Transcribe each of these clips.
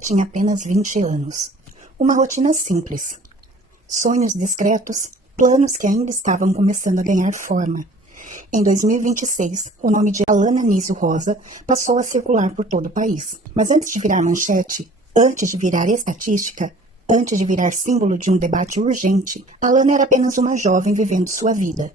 tinha apenas 20 anos. Uma rotina simples. Sonhos discretos, planos que ainda estavam começando a ganhar forma. Em 2026, o nome de Alana Nísio Rosa passou a circular por todo o país. Mas antes de virar manchete, antes de virar estatística, antes de virar símbolo de um debate urgente, Alana era apenas uma jovem vivendo sua vida.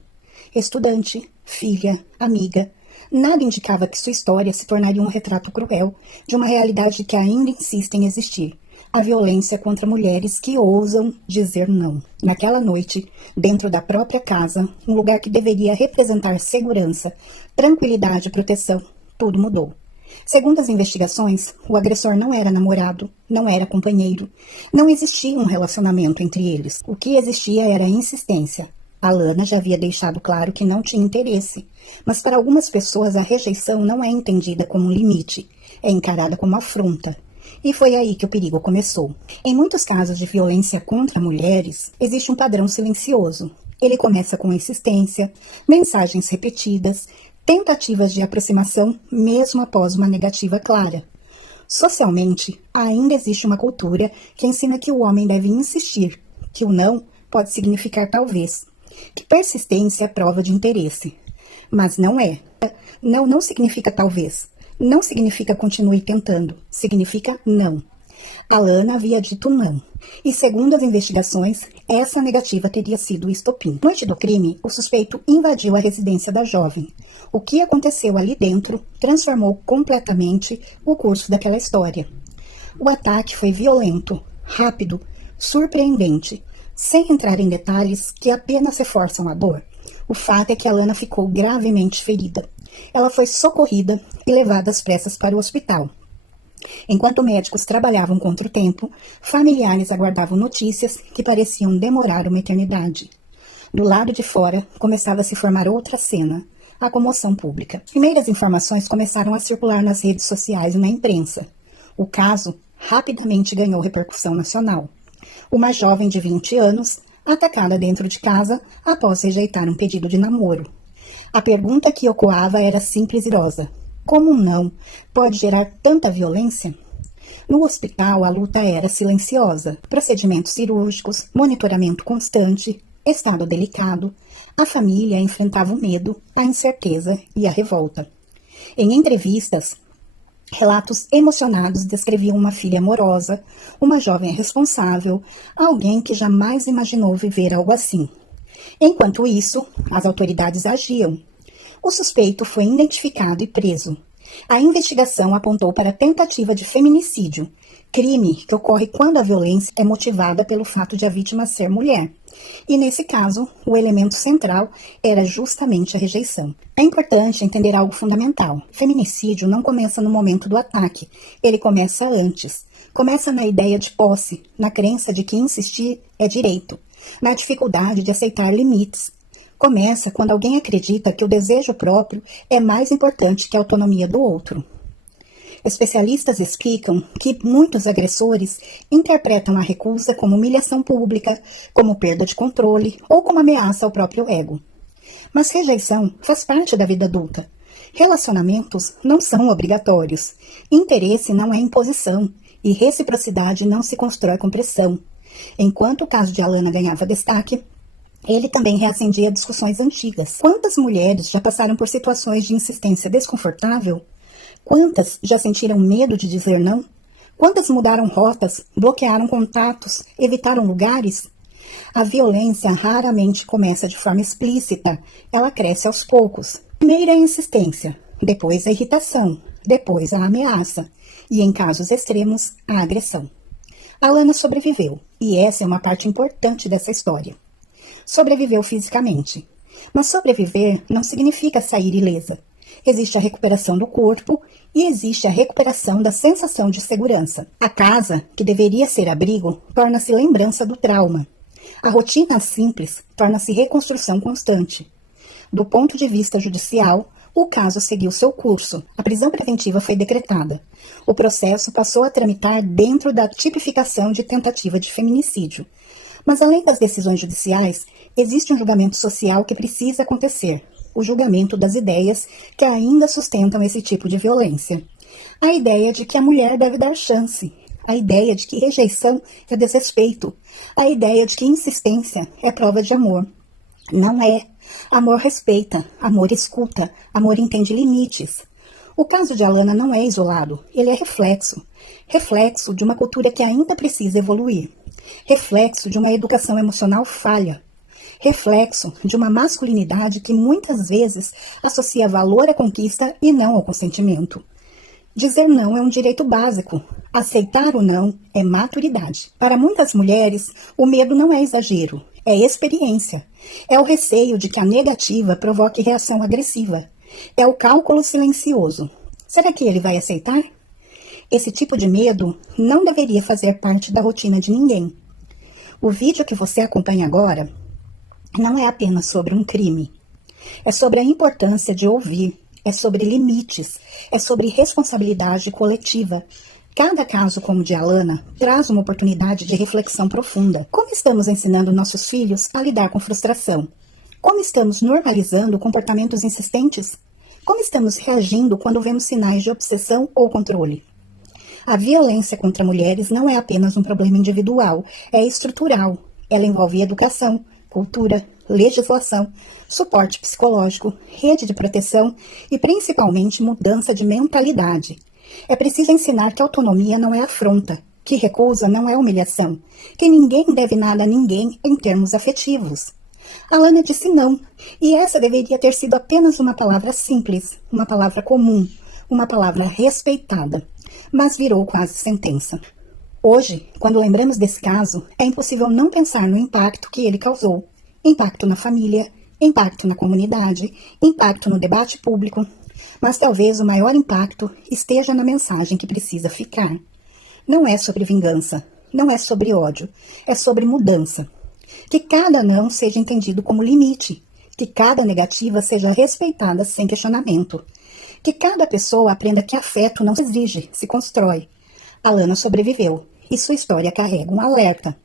Estudante, filha, amiga, nada indicava que sua história se tornaria um retrato cruel de uma realidade que ainda insiste em existir. A violência contra mulheres que ousam dizer não. Naquela noite, dentro da própria casa, um lugar que deveria representar segurança, tranquilidade e proteção, tudo mudou. Segundo as investigações, o agressor não era namorado, não era companheiro, não existia um relacionamento entre eles. O que existia era insistência. Alana já havia deixado claro que não tinha interesse, mas para algumas pessoas a rejeição não é entendida como um limite, é encarada como afronta. E foi aí que o perigo começou. Em muitos casos de violência contra mulheres, existe um padrão silencioso. Ele começa com insistência, mensagens repetidas, tentativas de aproximação, mesmo após uma negativa clara. Socialmente, ainda existe uma cultura que ensina que o homem deve insistir, que o não pode significar talvez, que persistência é prova de interesse. Mas não é. Não significa talvez. Não significa continue tentando, significa não. Alana havia dito não, e segundo as investigações, essa negativa teria sido o estopim. Noite do crime, o suspeito invadiu a residência da jovem. O que aconteceu ali dentro transformou completamente o curso daquela história. O ataque foi violento, rápido, surpreendente, sem entrar em detalhes que apenas reforçam a dor. O fato é que Alana ficou gravemente ferida. Ela foi socorrida e levada às pressas para o hospital. Enquanto médicos trabalhavam contra o tempo, familiares aguardavam notícias que pareciam demorar uma eternidade. Do lado de fora, começava a se formar outra cena, a comoção pública. Primeiras informações começaram a circular nas redes sociais e na imprensa. O caso rapidamente ganhou repercussão nacional. Uma jovem de 20 anos, atacada dentro de casa após rejeitar um pedido de namoro. A pergunta que ecoava era simples e irosa. Como um não pode gerar tanta violência? No hospital, a luta era silenciosa. Procedimentos cirúrgicos, monitoramento constante, estado delicado. A família enfrentava o medo, a incerteza e a revolta. Em entrevistas, relatos emocionados descreviam uma filha amorosa, uma jovem responsável, alguém que jamais imaginou viver algo assim. Enquanto isso, as autoridades agiam. O suspeito foi identificado e preso. A investigação apontou para a tentativa de feminicídio, crime que ocorre quando a violência é motivada pelo fato de a vítima ser mulher. E nesse caso, o elemento central era justamente a rejeição. É importante entender algo fundamental. Feminicídio não começa no momento do ataque, ele começa antes. Começa na ideia de posse, na crença de que insistir é direito, na dificuldade de aceitar limites. Começa quando alguém acredita que o desejo próprio é mais importante que a autonomia do outro. Especialistas explicam que muitos agressores interpretam a recusa como humilhação pública, como perda de controle ou como ameaça ao próprio ego. Mas rejeição faz parte da vida adulta. Relacionamentos não são obrigatórios. Interesse não é imposição e reciprocidade não se constrói com pressão. Enquanto o caso de Alana ganhava destaque, ele também reacendia discussões antigas. Quantas mulheres já passaram por situações de insistência desconfortável? Quantas já sentiram medo de dizer não? Quantas mudaram rotas, bloquearam contatos, evitaram lugares? A violência raramente começa de forma explícita, ela cresce aos poucos. Primeiro a insistência, depois a irritação, depois a ameaça e, em casos extremos, a agressão. Alana sobreviveu, e essa é uma parte importante dessa história. Sobreviveu fisicamente, mas sobreviver não significa sair ilesa. Existe a recuperação do corpo e existe a recuperação da sensação de segurança. A casa, que deveria ser abrigo, torna-se lembrança do trauma. A rotina simples torna-se reconstrução constante. Do ponto de vista judicial, o caso seguiu seu curso. A prisão preventiva foi decretada. O processo passou a tramitar dentro da tipificação de tentativa de feminicídio. Mas além das decisões judiciais, existe um julgamento social que precisa acontecer. O julgamento das ideias que ainda sustentam esse tipo de violência. A ideia de que a mulher deve dar chance. a ideia de que rejeição é desrespeito, a ideia de que insistência é prova de amor. Não é. Amor respeita, amor escuta, amor entende limites. O caso de Alana não é isolado, ele é reflexo de uma cultura que ainda precisa evoluir, reflexo de uma educação emocional falha, reflexo de uma masculinidade que muitas vezes associa valor à conquista e não ao consentimento. Dizer não é um direito básico. Aceitar o não é maturidade. Para muitas mulheres, o medo não é exagero, é experiência. É o receio de que a negativa provoque reação agressiva. É o cálculo silencioso. Será que ele vai aceitar? Esse tipo de medo não deveria fazer parte da rotina de ninguém. O vídeo que você acompanha agora não é apenas sobre um crime. É sobre a importância de ouvir. É sobre limites, é sobre responsabilidade coletiva. Cada caso como o de Alana traz uma oportunidade de reflexão profunda. Como estamos ensinando nossos filhos a lidar com frustração? Como estamos normalizando comportamentos insistentes? Como estamos reagindo quando vemos sinais de obsessão ou controle? A violência contra mulheres não é apenas um problema individual, é estrutural. Ela envolve educação, cultura, legislação, suporte psicológico, rede de proteção e, principalmente, mudança de mentalidade. É preciso ensinar que autonomia não é afronta, que recusa não é humilhação, que ninguém deve nada a ninguém em termos afetivos. Alana disse não, e essa deveria ter sido apenas uma palavra simples, uma palavra comum, uma palavra respeitada, mas virou quase sentença. Hoje, quando lembramos desse caso, é impossível não pensar no impacto que ele causou. Impacto na família, impacto na comunidade, impacto no debate público. Mas talvez o maior impacto esteja na mensagem que precisa ficar. Não é sobre vingança, não é sobre ódio, é sobre mudança. Que cada não seja entendido como limite, que cada negativa seja respeitada sem questionamento. Que cada pessoa aprenda que afeto não se exige, se constrói. Alana sobreviveu e sua história carrega um alerta.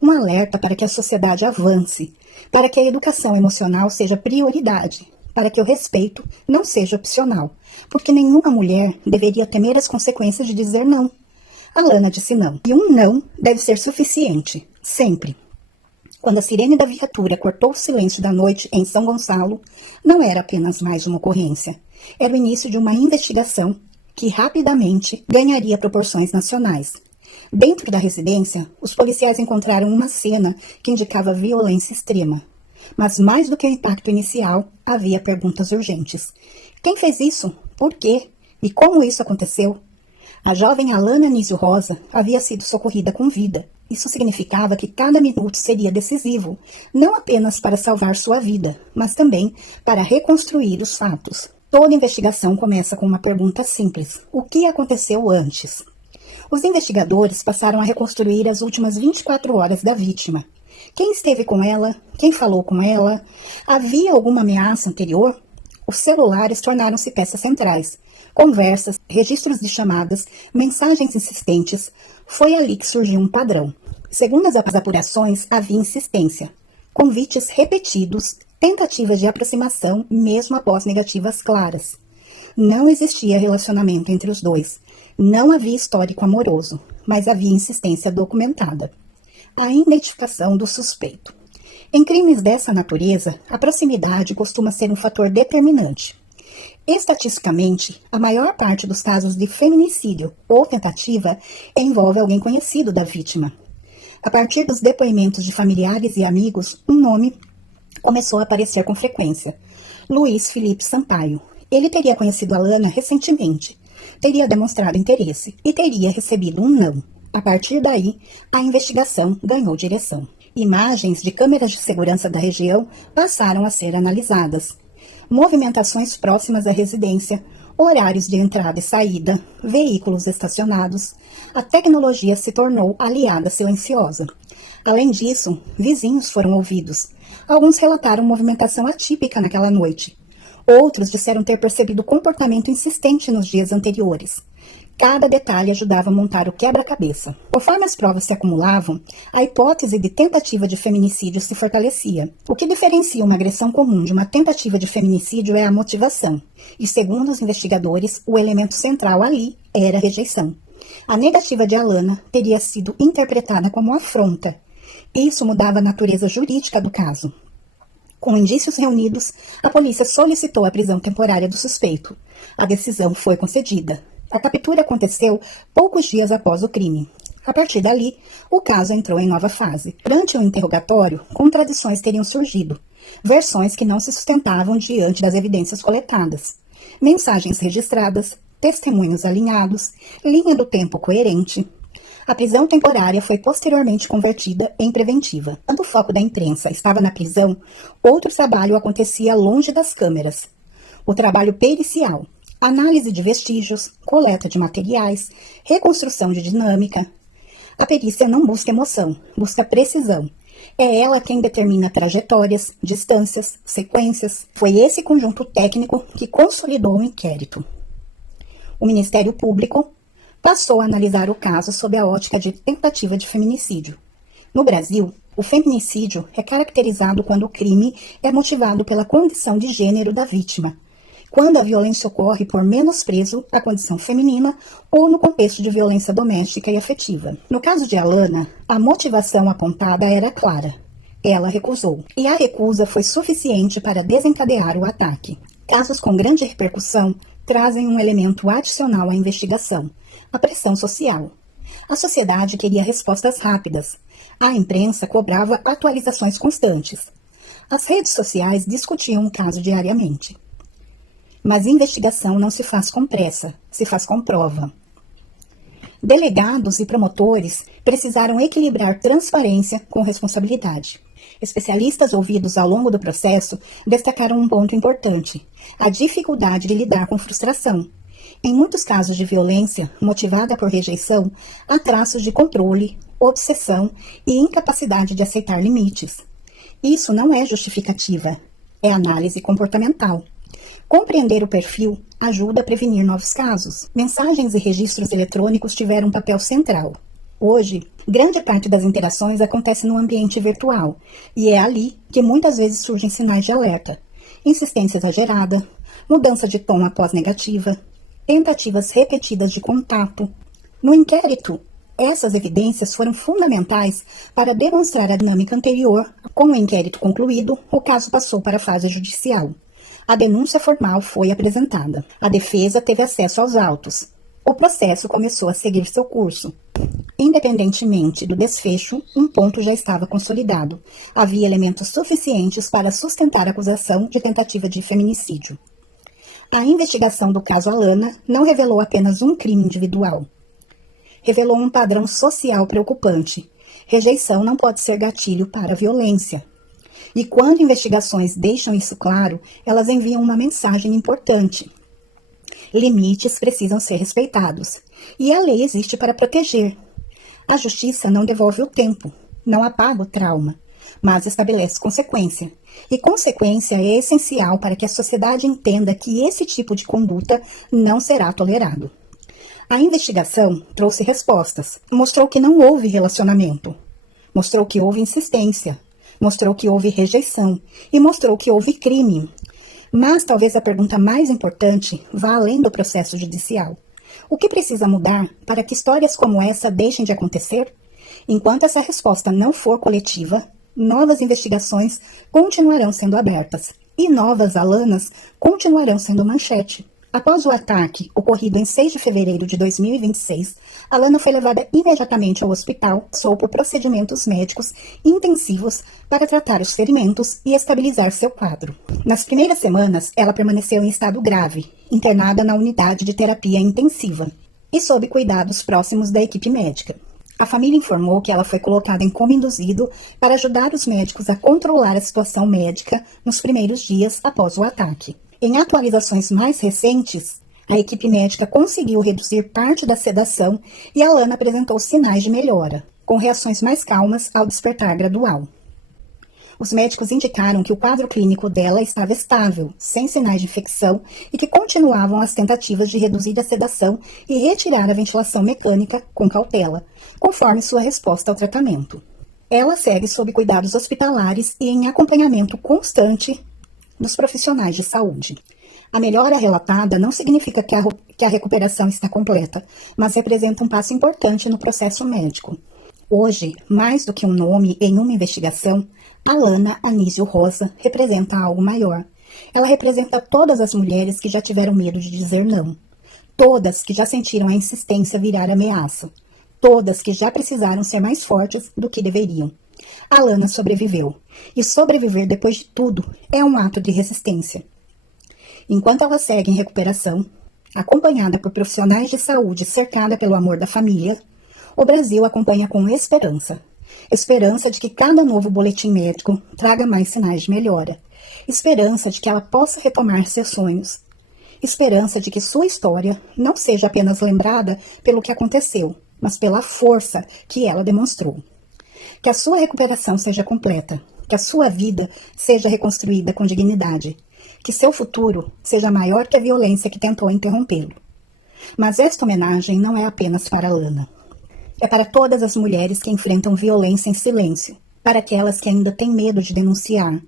Um alerta para que a sociedade avance, para que a educação emocional seja prioridade, para que o respeito não seja opcional, porque nenhuma mulher deveria temer as consequências de dizer não. Alana disse não, e um não deve ser suficiente, sempre. Quando a sirene da viatura cortou o silêncio da noite em São Gonçalo, não era apenas mais uma ocorrência, era o início de uma investigação que rapidamente ganharia proporções nacionais. Dentro da residência, os policiais encontraram uma cena que indicava violência extrema. Mas mais do que o impacto inicial, havia perguntas urgentes. Quem fez isso? Por quê? E como isso aconteceu? A jovem Alana Nísio Rosa havia sido socorrida com vida. Isso significava que cada minuto seria decisivo, não apenas para salvar sua vida, mas também para reconstruir os fatos. Toda investigação começa com uma pergunta simples: o que aconteceu antes? Os investigadores passaram a reconstruir as últimas 24 horas da vítima. Quem esteve com ela? Quem falou com ela? Havia alguma ameaça anterior? Os celulares tornaram-se peças centrais. Conversas, registros de chamadas, mensagens insistentes. Foi ali que surgiu um padrão. Segundo as apurações, havia insistência. Convites repetidos, tentativas de aproximação, mesmo após negativas claras. Não existia relacionamento entre os dois. Não havia histórico amoroso, mas havia insistência documentada. A identificação do suspeito. Em crimes dessa natureza, a proximidade costuma ser um fator determinante. Estatisticamente, a maior parte dos casos de feminicídio ou tentativa envolve alguém conhecido da vítima. A partir dos depoimentos de familiares e amigos, um nome começou a aparecer com frequência: Luiz Felipe Sampaio. Ele teria conhecido Alana recentemente, teria demonstrado interesse e teria recebido um não. A partir daí, a investigação ganhou direção. Imagens de câmeras de segurança da região passaram a ser analisadas. Movimentações próximas à residência, horários de entrada e saída, veículos estacionados. A tecnologia se tornou aliada silenciosa. Além disso, vizinhos foram ouvidos. Alguns relataram movimentação atípica naquela noite. Outros disseram ter percebido comportamento insistente nos dias anteriores. Cada detalhe ajudava a montar o quebra-cabeça. Conforme as provas se acumulavam, a hipótese de tentativa de feminicídio se fortalecia. O que diferencia uma agressão comum de uma tentativa de feminicídio é a motivação. E, segundo os investigadores, o elemento central ali era a rejeição. A negativa de Alana teria sido interpretada como afronta. Isso mudava a natureza jurídica do caso. Com indícios reunidos, a polícia solicitou a prisão temporária do suspeito. A decisão foi concedida. A captura aconteceu poucos dias após o crime. A partir dali, o caso entrou em nova fase. Durante o interrogatório, contradições teriam surgido, versões que não se sustentavam diante das evidências coletadas, mensagens registradas, testemunhos alinhados, linha do tempo coerente. A prisão temporária foi posteriormente convertida em preventiva. Quando o foco da imprensa estava na prisão, outro trabalho acontecia longe das câmeras. O trabalho pericial, análise de vestígios, coleta de materiais, reconstrução de dinâmica. A perícia não busca emoção, busca precisão. É ela quem determina trajetórias, distâncias, sequências. Foi esse conjunto técnico que consolidou o inquérito. O Ministério Público passou a analisar o caso sob a ótica de tentativa de feminicídio. No Brasil, o feminicídio é caracterizado quando o crime é motivado pela condição de gênero da vítima, quando a violência ocorre por menosprezo à condição feminina ou no contexto de violência doméstica e afetiva. No caso de Alana, a motivação apontada era clara. Ela recusou, e a recusa foi suficiente para desencadear o ataque. Casos com grande repercussão trazem um elemento adicional à investigação: a pressão social. A sociedade queria respostas rápidas. A imprensa cobrava atualizações constantes. As redes sociais discutiam o caso diariamente. Mas investigação não se faz com pressa, se faz com prova. Delegados e promotores precisaram equilibrar transparência com responsabilidade. Especialistas ouvidos ao longo do processo destacaram um ponto importante: a dificuldade de lidar com frustração. Em muitos casos de violência motivada por rejeição, há traços de controle, obsessão e incapacidade de aceitar limites. Isso não é justificativa, é análise comportamental. Compreender o perfil ajuda a prevenir novos casos. Mensagens e registros eletrônicos tiveram um papel central. Hoje, grande parte das interações acontece no ambiente virtual, e é ali que muitas vezes surgem sinais de alerta: insistência exagerada, mudança de tom após negativa, tentativas repetidas de contato. No inquérito, essas evidências foram fundamentais para demonstrar a dinâmica anterior. Com o inquérito concluído, o caso passou para a fase judicial. A denúncia formal foi apresentada. A defesa teve acesso aos autos. O processo começou a seguir seu curso. Independentemente do desfecho, um ponto já estava consolidado. Havia elementos suficientes para sustentar a acusação de tentativa de feminicídio. A investigação do caso Alana não revelou apenas um crime individual. Revelou um padrão social preocupante. Rejeição não pode ser gatilho para a violência. E quando investigações deixam isso claro, elas enviam uma mensagem importante. Limites precisam ser respeitados, e a lei existe para proteger. A justiça não devolve o tempo, não apaga o trauma, mas estabelece consequência. E consequência é essencial para que a sociedade entenda que esse tipo de conduta não será tolerado. A investigação trouxe respostas, mostrou que não houve relacionamento, mostrou que houve insistência, mostrou que houve rejeição e mostrou que houve crime. Mas talvez a pergunta mais importante vá além do processo judicial. O que precisa mudar para que histórias como essa deixem de acontecer? Enquanto essa resposta não for coletiva, novas investigações continuarão sendo abertas e novas Alanas continuarão sendo manchete. Após o ataque, ocorrido em 6 de fevereiro de 2026, Alana foi levada imediatamente ao hospital, passou por procedimentos médicos intensivos para tratar os ferimentos e estabilizar seu quadro. Nas primeiras semanas, ela permaneceu em estado grave, internada na unidade de terapia intensiva e sob cuidados próximos da equipe médica. A família informou que ela foi colocada em coma induzido para ajudar os médicos a controlar a situação médica nos primeiros dias após o ataque. Em atualizações mais recentes, a equipe médica conseguiu reduzir parte da sedação e Alana apresentou sinais de melhora, com reações mais calmas ao despertar gradual. Os médicos indicaram que o quadro clínico dela estava estável, sem sinais de infecção e que continuavam as tentativas de reduzir a sedação e retirar a ventilação mecânica com cautela, conforme sua resposta ao tratamento. Ela segue sob cuidados hospitalares e em acompanhamento constante dos profissionais de saúde. A melhora relatada não significa que a recuperação está completa, mas representa um passo importante no processo médico. Hoje, mais do que um nome em uma investigação, Alana Anísio Rosa representa algo maior. Ela representa todas as mulheres que já tiveram medo de dizer não. Todas que já sentiram a insistência virar ameaça. Todas que já precisaram ser mais fortes do que deveriam. Alana sobreviveu. E sobreviver depois de tudo é um ato de resistência. Enquanto ela segue em recuperação, acompanhada por profissionais de saúde cercada pelo amor da família, o Brasil acompanha com esperança. Esperança de que cada novo boletim médico traga mais sinais de melhora. Esperança de que ela possa retomar seus sonhos. Esperança de que sua história não seja apenas lembrada pelo que aconteceu, mas pela força que ela demonstrou. Que a sua recuperação seja completa, que a sua vida seja reconstruída com dignidade, que seu futuro seja maior que a violência que tentou interrompê-lo. Mas esta homenagem não é apenas para Alana. É para todas as mulheres que enfrentam violência em silêncio, para aquelas que ainda têm medo de denunciar,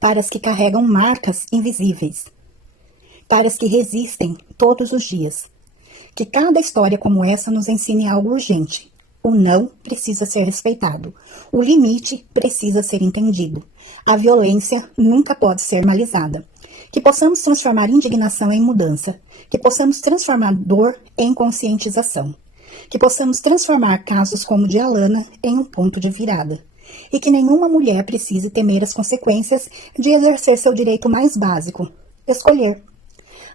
para as que carregam marcas invisíveis, para as que resistem todos os dias. Que cada história como essa nos ensine algo urgente. O não precisa ser respeitado. O limite precisa ser entendido. A violência nunca pode ser normalizada. Que possamos transformar indignação em mudança. Que possamos transformar dor em conscientização. Que possamos transformar casos como o de Alana em um ponto de virada. E que nenhuma mulher precise temer as consequências de exercer seu direito mais básico, escolher.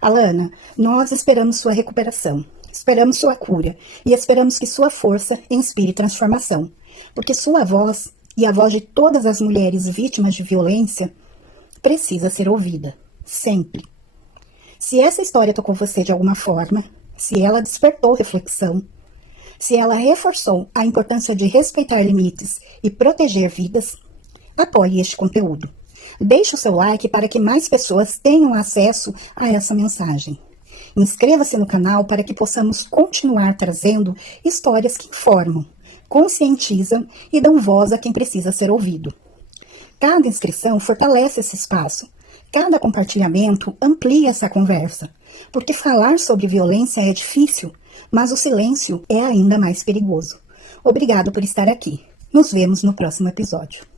Alana, nós esperamos sua recuperação. Esperamos sua cura e esperamos que sua força inspire transformação, porque sua voz e a voz de todas as mulheres vítimas de violência precisa ser ouvida, sempre. Se essa história tocou você de alguma forma, se ela despertou reflexão, se ela reforçou a importância de respeitar limites e proteger vidas, apoie este conteúdo. Deixe o seu like para que mais pessoas tenham acesso a essa mensagem. Inscreva-se no canal para que possamos continuar trazendo histórias que informam, conscientizam e dão voz a quem precisa ser ouvido. Cada inscrição fortalece esse espaço. Cada compartilhamento amplia essa conversa, porque falar sobre violência é difícil, mas o silêncio é ainda mais perigoso. Obrigado por estar aqui. Nos vemos no próximo episódio.